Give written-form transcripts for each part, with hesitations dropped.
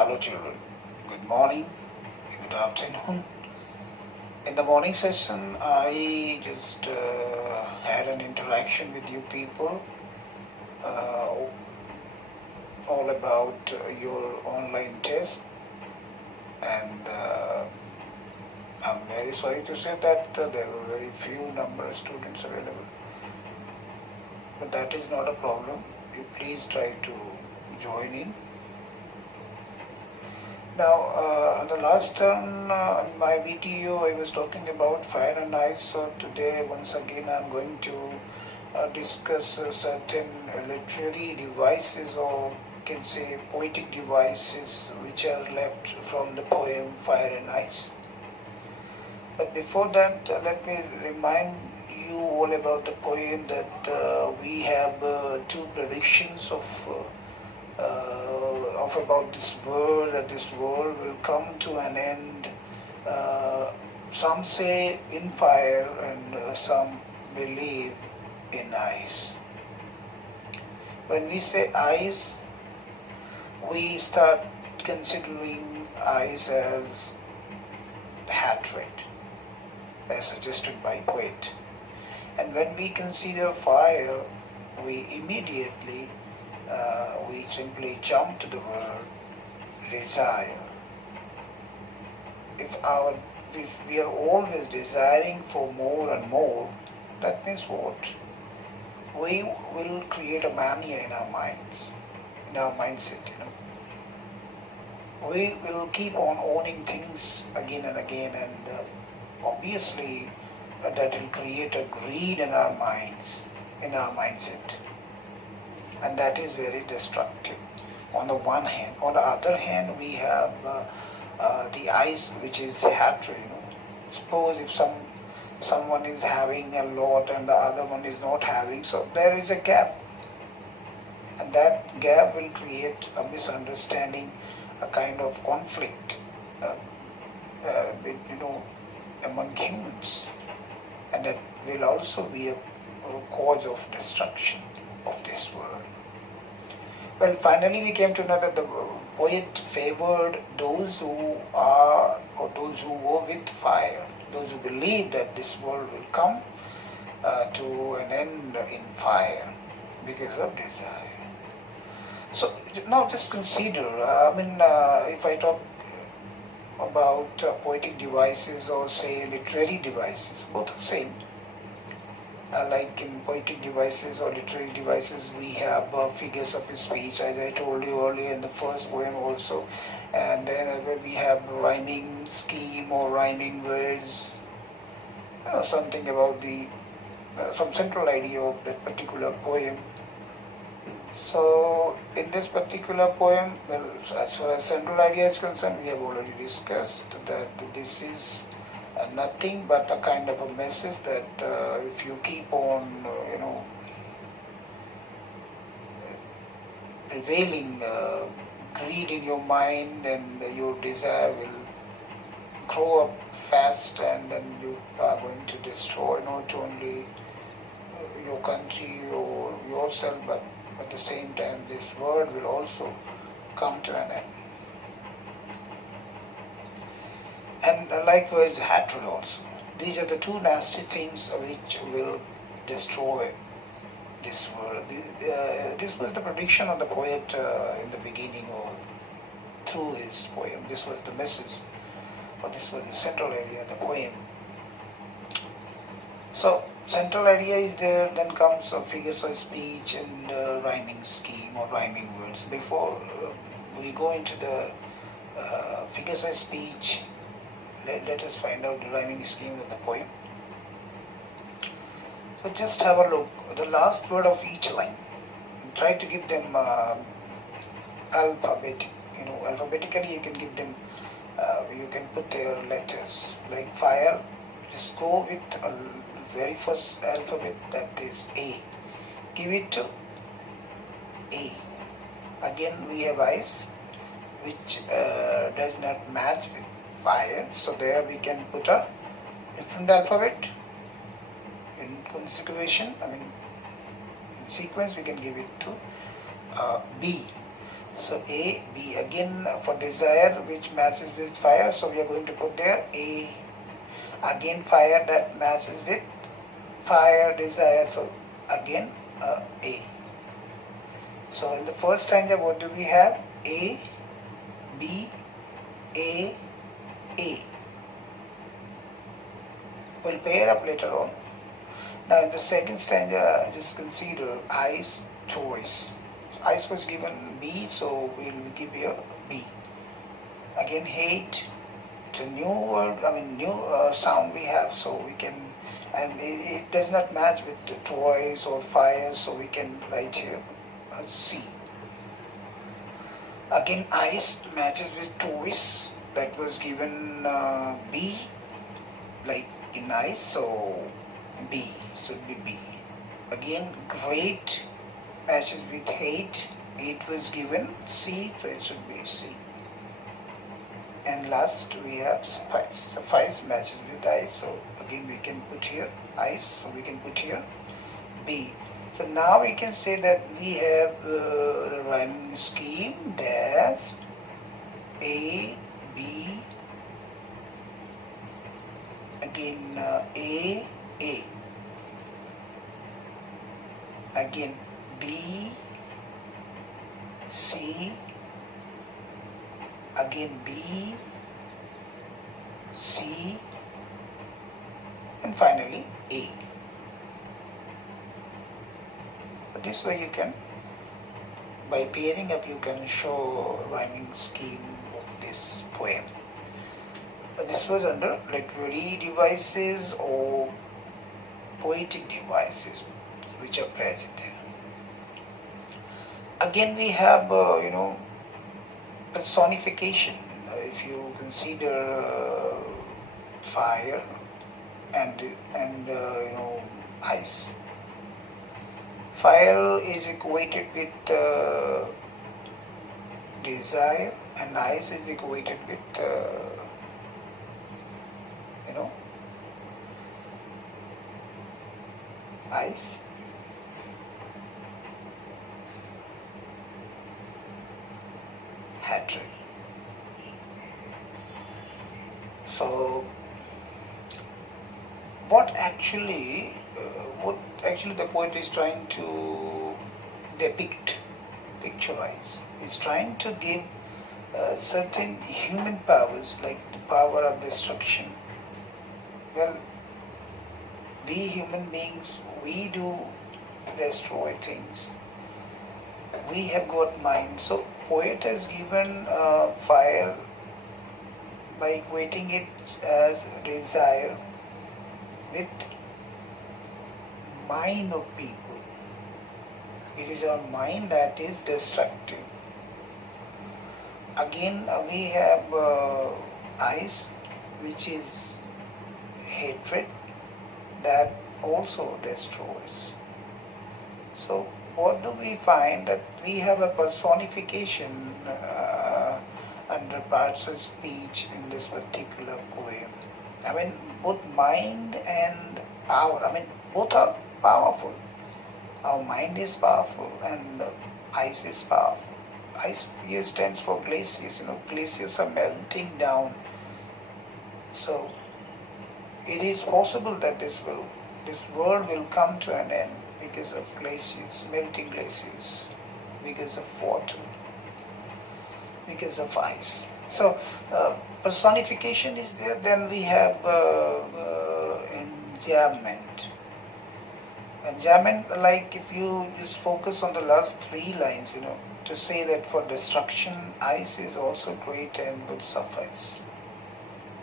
Hello children, good morning, good afternoon. In the morning session, I just had an interaction with you people uh, all about your online test, and I'm very sorry to say that there were very few number of students available. But that is not a problem. You please try to join in. Now, the last turn in my video, I was talking about fire and ice. So today, once again, I'm going to discuss certain literary devices, or you can say poetic devices, which are left from the poem Fire and Ice. But before that, let me remind you all about the poem that we have two predictions of about this world, that this world will come to an end. Some say in fire, and some believe in ice. When we say ice, we start considering ice as hatred, as suggested by poet. And when we consider fire, we immediately we simply jump to the word desire. If we are always desiring for more and more, that means what? We will create a mania in our minds, in our mindset. We will keep on owning things again and again, and obviously that will create a greed in our minds, in our mindset. And that is very destructive on the one hand. On the other hand, we have the ice, which is hatred. Suppose if someone is having a lot and the other one is not having, so there is a gap, and that gap will create a misunderstanding, a kind of conflict among humans, and that will also be a cause of destruction of this world. Well, finally we came to know that the poet favored those who are, or those who were with fire, those who believe that this world will come to an end in fire because of desire. So now just consider, if I talk about poetic devices or say literary devices, both are same. Like in poetic devices or literary devices, we have figures of speech, as I told you earlier in the first poem also, and then we have rhyming scheme or rhyming words, something about the some central idea of that particular poem. So in this particular poem, well, as far as central idea is concerned, we have already discussed that this is nothing but a kind of a message that if you keep on, prevailing greed in your mind, and your desire will grow up fast, and then you are going to destroy not only your country or yourself, but at the same time this world will also come to an end. And likewise hatred also. These are the two nasty things which will destroy this world. This was the prediction of the poet in the beginning, or through his poem. This was the message, or this was the central idea of the poem. So central idea is there, then comes figures of speech and rhyming scheme or rhyming words. Before we go into the figures of speech, let us find out the rhyming scheme of the poem. So just have a look, the last word of each line. Try to give them alphabetic. Alphabetically you can give them, you can put their letters. Like fire, just go with a very first alphabet, that is A. Give it to A. Again we have ice, which does not match with fire, so there we can put a different alphabet in consecution, in sequence we can give it to B. So A, B, again for desire which matches with fire, so we are going to put there A. Again fire that matches with fire, desire, so again A. So in the first stanza what do we have? A, B, A, A. We'll pair up later on. Now in the second stanza, just consider ice, choice. Ice was given B, so we'll give here B. Again hate, it's a new word, new sound we have, so we can, and it does not match with the toys or fire, so we can write here C. Again ice matches with toys, that was given B, like in ice, so B, should be B. Again great matches with hate, it was given C, so it should be C. And last we have suffice. Suffice matches with ice, so again we can put here ice, so we can put here B. So now we can say that we have the rhyming scheme dash A, B, again A, again B, C, again B, C, and finally A. So this way you can, by pairing up, you can show rhyming scheme of this poem. This was under literary devices or poetic devices which are present here. Again we have personification. If you consider fire and ice. Fire is equated with desire, and ice is equated with ice. Hatred. So what actually the poet is trying to depict, picturize, is trying to give certain human powers, like the power of destruction. Well, we human beings, we do destroy things. We have got mind. So poet has given fire by equating it as desire with mind of people. It is our mind that is destructive. Again we have ice, which is hatred, that also destroys. So what do we find? That we have a personification under parts of speech in this particular poem. Both mind and power, both are powerful. Our mind is powerful and ice is powerful. Ice here stands for glaciers. Glaciers are melting down. So it is possible that this world will come to an end because of glaciers, melting glaciers, because of water, because of ice. So personification is there. Then we have enjambment. Enjambment, like if you just focus on the last three lines, to say that for destruction, ice is also great and would suffice.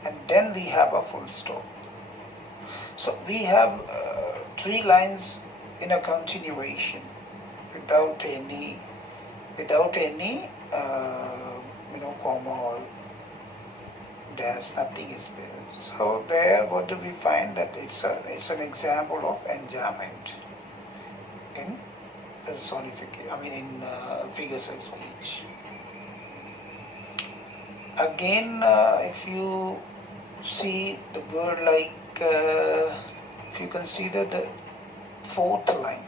And then we have a full stop. So we have three lines in a continuation without any comma or dash, nothing is there. So there, what do we find? That it's an example of enjambment in personification. In figures of speech. Again, if you see the word like, if you consider the fourth line,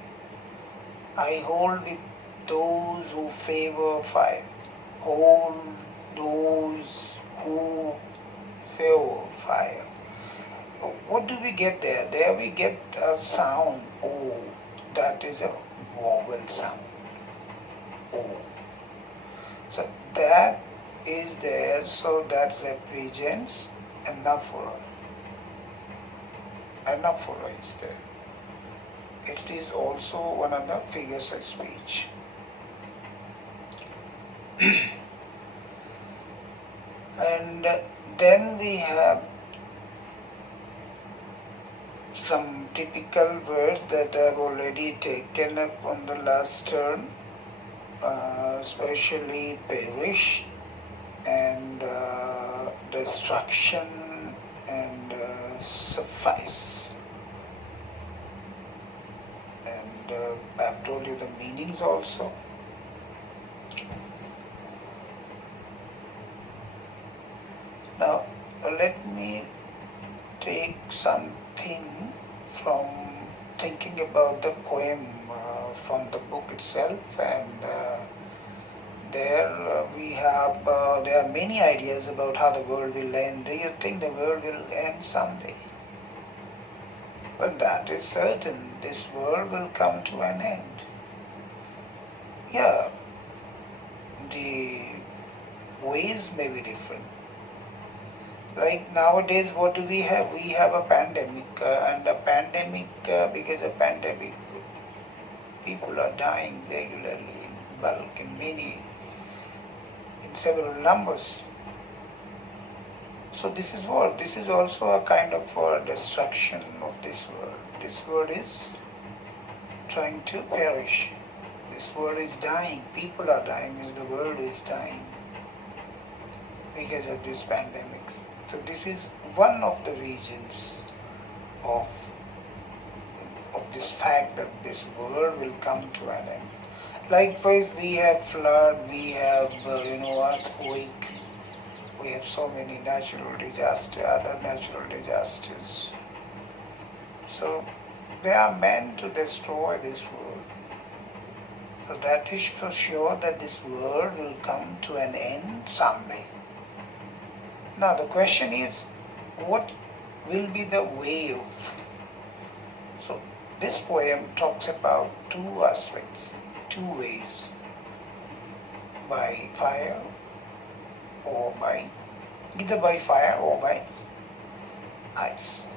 I hold with those who favor fire. all those who fear fire. What do we get there? There we get a sound O, that is a vowel sound. O. So that is there, so that represents anaphora. Anaphora is there. It is also one of the figures of speech. And then we have some typical words that I've already taken up on the last turn, especially perish and destruction and suffice. And I've told you the meanings also. Now let me take something from thinking about the poem from the book itself, and there we have there are many ideas about how the world will end. Do you think the world will end someday? Well, that is certain. This world will come to an end. Yeah, the ways may be different. Like nowadays, what do we have? We have a pandemic, and a pandemic, because of pandemic, people are dying regularly in bulk, in several numbers. So this is what? This is also a kind of destruction of this world. This world is trying to perish. This world is dying. People are dying. The world is dying because of this pandemic. So this is one of the reasons of this fact that this world will come to an end. Likewise, we have flood, we have earthquake, we have so many natural disasters, other natural disasters. So they are meant to destroy this world. So that is for sure that this world will come to an end someday. Now the question is, what will be the way of? So this poem talks about two aspects, two ways, by fire or either by fire or by ice.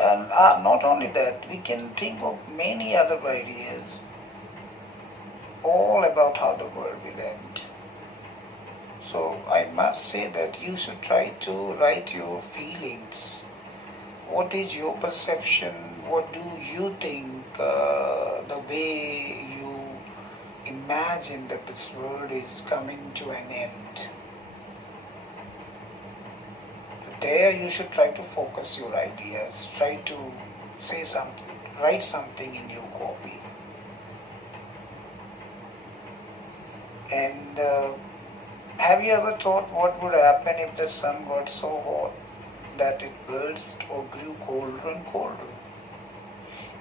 And not only that, we can think of many other ideas all about how the world will end. So I must say that you should try to write your feelings. What is your perception? What do you think? The way you imagine that this world is coming to an end. There you should try to focus your ideas. Try to say something, write something in your copy. And have you ever thought what would happen if the sun got so hot that it burst or grew colder and colder?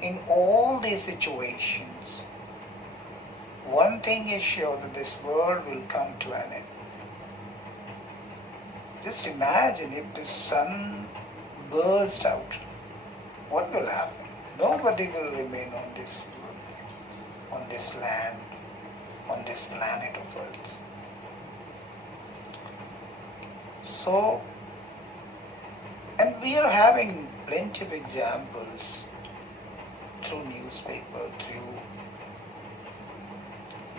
In all these situations, one thing is sure, that this world will come to an end. Just imagine if the sun burst out, what will happen? Nobody will remain on this world, on this land, on this planet of Earth. So, and we are having plenty of examples through newspaper, through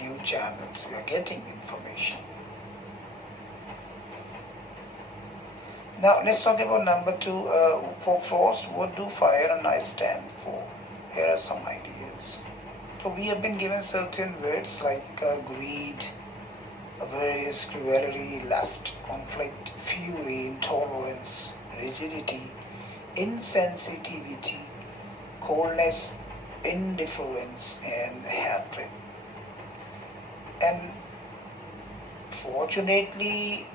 news channels. We are getting information. Now let's talk about number 2. For frost, what do fire and ice stand for? Here are some ideas. So we have been given certain words like greed, various cruelty, lust, conflict, fury, intolerance, rigidity, insensitivity, coldness, indifference, and hatred. And fortunately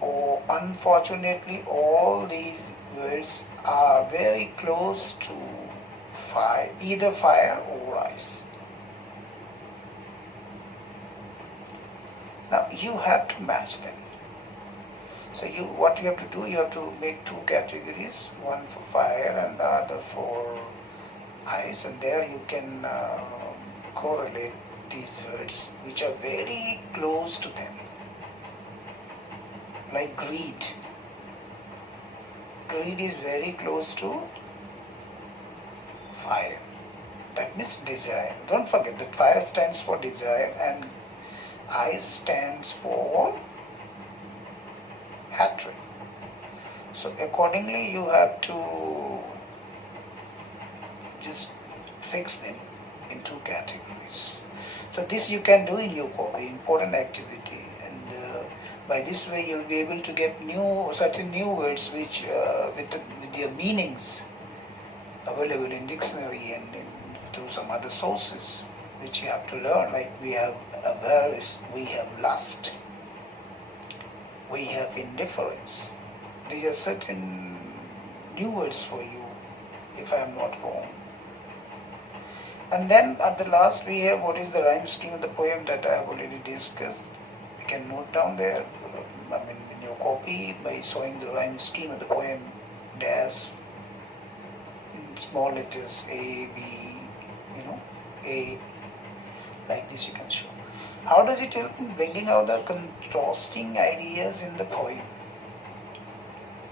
or unfortunately, all these words are very close to fire, either fire or ice. you have to match them. So what you have to do, you have to make two categories, one for fire and the other for ice, and there you can correlate these words which are very close to them, like greed. Greed is very close to fire. That means desire. Don't forget that fire stands for desire and ice stands for hatred. So accordingly you have to just fix them in two categories. So this you can do in your copy, important activity, and by this way you'll be able to get certain new words which with their meanings available in dictionary and through some other sources which you have to learn. Like we have avarice, we have lust, we have indifference. These are certain new words for you, if I am not wrong. And then at the last we have what is the rhyme scheme of the poem that I have already discussed. You can note down there, in your copy by showing the rhyme scheme of the poem dash in small letters A, B, A, like this you can show. How does it help in bringing out the contrasting ideas in the poem?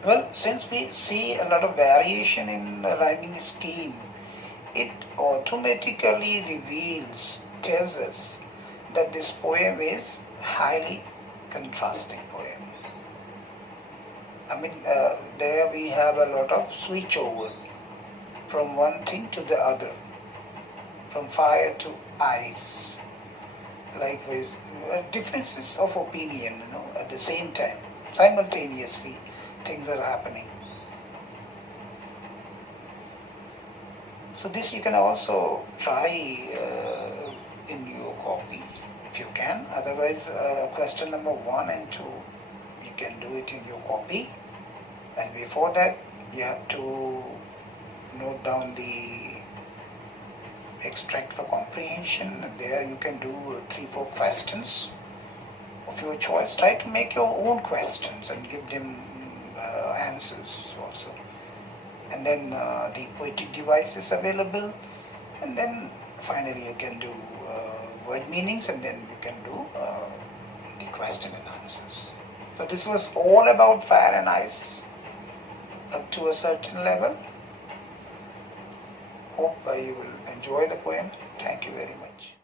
Well, since we see a lot of variation in the rhyming scheme, it automatically tells us that this poem is highly contrasting poem. There we have a lot of switch over from one thing to the other, from fire to ice. Likewise, differences of opinion, at the same time, simultaneously, things are happening. So this you can also try in your copy if you can. Otherwise, question number 1 and 2, you can do it in your copy. And before that, you have to note down the extract for comprehension. And there you can do 3-4 questions of your choice. Try to make your own questions and give them answers also. And then the poetic device is available, and then finally you can do word meanings, and then you can do the question and answers. So this was all about fire and ice up to a certain level. Hope you will enjoy the poem. Thank you very much.